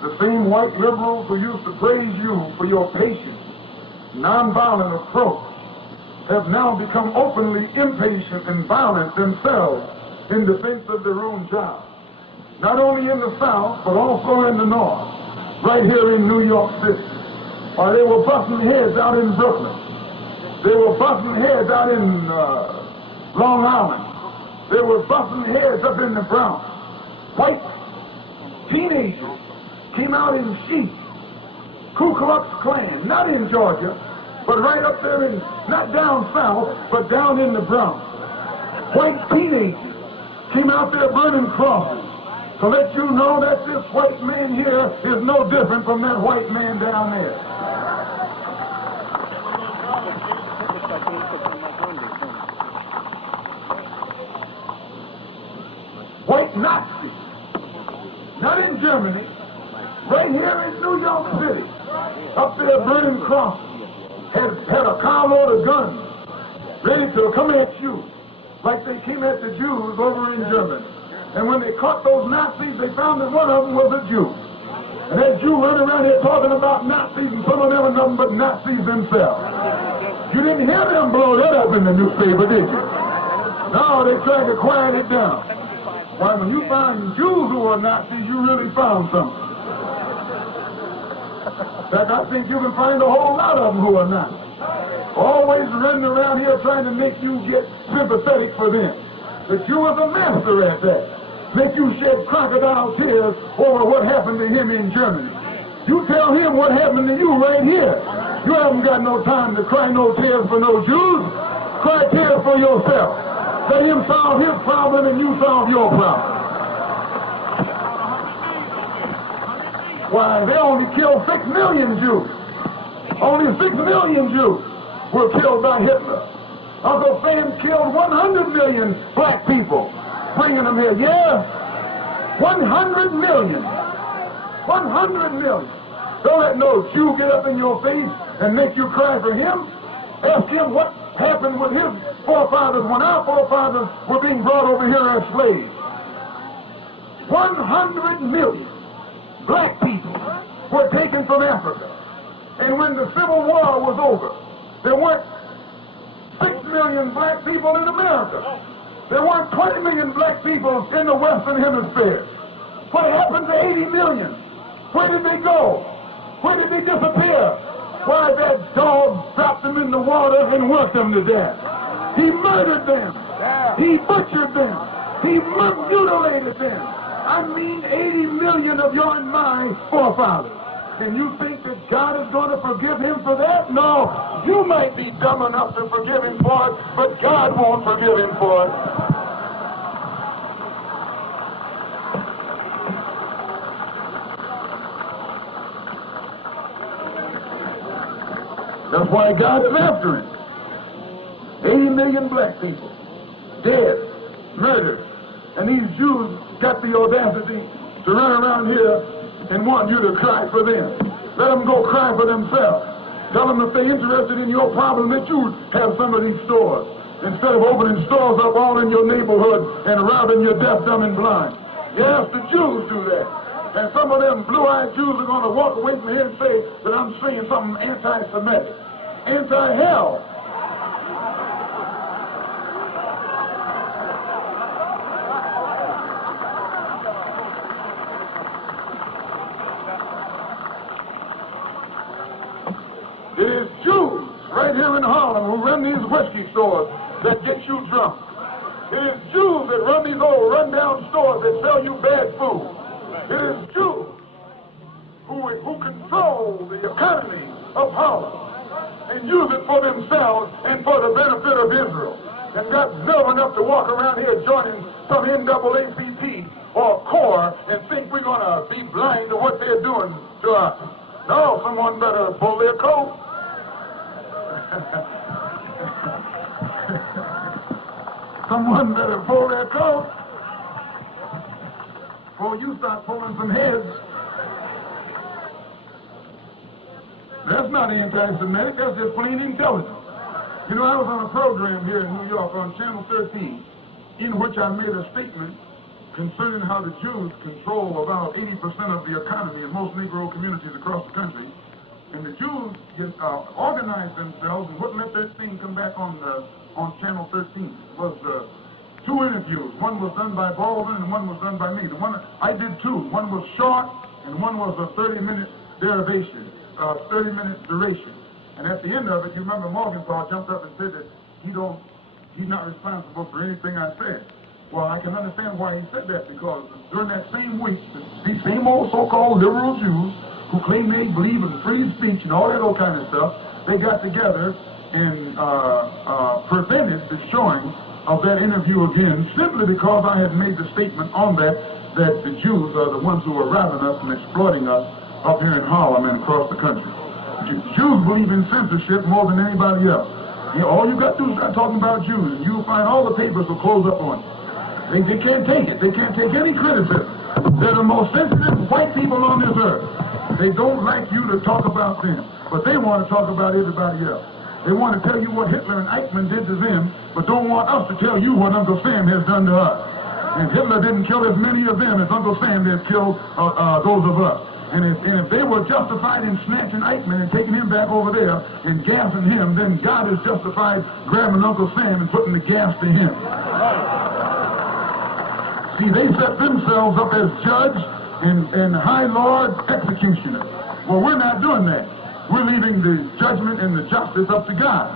The same white liberals who used to praise you for your patient, nonviolent approach have now become openly impatient and violent themselves in defense of their own jobs. Not only in the South, but also in the North, right here in New York City. Or they were busting heads out in Brooklyn. They were busting heads out in Long Island. They were busting heads up in the Bronx. White teenagers came out in sheets. Ku Klux Klan, not in Georgia, but right up there in, not down south, but down in the Bronx. White teenagers came out there burning crosses to let you know that this white man here is no different from that white man down there. White Nazis, not in Germany, right here in New York City, up there burning crosses, had a carload of guns ready to come at you like they came at the Jews over in Germany. And when they caught those Nazis, they found that one of them was a Jew. And that Jew running around here talking about Nazis, and some of them are nothing but Nazis themselves. You didn't hear them blow that up in the newspaper, did you? No, they tried to quiet it down. Why, when you find Jews who are Nazis, you really found something. That I think you can find a whole lot of them who are Nazis. Always running around here trying to make you get sympathetic for them. But you was a master at that. Make you shed crocodile tears over what happened to him in Germany. You tell him what happened to you right here. You haven't got no time to cry no tears for no Jews. Cry tears for yourself. Let him solve his problem and you solve your problem. Why, they only killed 6 million Jews. Only 6 million Jews were killed by Hitler. Uncle Sam killed 100 million black people, bringing them here. Yeah, 100 million. 100 million. Don't let no Jew get up in your face and make you cry for him. Ask him what happened with his forefathers when our forefathers were being brought over here as slaves. 100 million black people were taken from Africa. And when the Civil War was over, there weren't 6 million black people in America. There weren't 20 million black people in the Western Hemisphere. What happened to 80 million? Where did they go? Where did they disappear? Why, that dog dropped them in the water and worked them to death. He murdered them. He butchered them. He mutilated them. I mean 80 million of your and my forefathers. And you think that God is going to forgive him for that? No. You might be dumb enough to forgive him for it, but God won't forgive him for it. That's why God is after him. 80 million black people dead, murdered. And these Jews got the audacity to run around here and want you to cry for them. Let them go cry for themselves. Tell them if they're interested in your problem that you have some of these stores, instead of opening stores up all in your neighborhood and robbing you deaf, dumb, and blind. Yes, the Jews do that. And some of them blue-eyed Jews are going to walk away from here and say that I'm saying something anti-Semitic. Anti-hell. It is Jews right here in Harlem who run these whiskey stores that get you drunk. It is Jews that run these old rundown stores that sell you bad food. It is Jews who control the economy of Harlem and use it for themselves and for the benefit of Israel. And got nerve enough to walk around here joining some NAACP or CORE and think we're going to be blind to what they're doing to us. No, someone better pull their coat. Someone better pull their coat before you start pulling some heads. That's not anti-Semitic, that's just plain intelligence. You know, I was on a program here in New York on Channel 13 in which I made a statement concerning how the Jews control about 80% of the economy in most Negro communities across the country. And the Jews organized themselves and wouldn't let their thing come back on Channel 13. It was two interviews. One was done by Baldwin and one was done by me. The one I did two. One was short and one was a 30-minute derivation, 30-minute duration. And at the end of it, you remember Malcom jumped up and said that he's not responsible for anything I said. Well, I can understand why he said that, because during that same week, these same old so-called liberal Jews who claim they believe in free speech and all that old kind of stuff, they got together and prevented the showing of that interview again, simply because I had made the statement on that the Jews are the ones who are robbing us and exploiting us up here in Harlem and across the country. Jews believe in censorship more than anybody else. All you got to do is start talking about Jews, and you'll find all the papers will close up on you. They can't take it. They can't take any criticism. They're the most sensitive white people on this earth. They don't like you to talk about them, but they want to talk about everybody else. They want to tell you what Hitler and Eichmann did to them, but don't want us to tell you what Uncle Sam has done to us. And Hitler didn't kill as many of them as Uncle Sam did kill those of us. And if they were justified in snatching Eichmann and taking him back over there and gassing him, then God is justified grabbing Uncle Sam and putting the gas to him. See, they set themselves up as judge and high lord executioner. Well, we're not doing that. We're leaving the judgment and the justice up to God.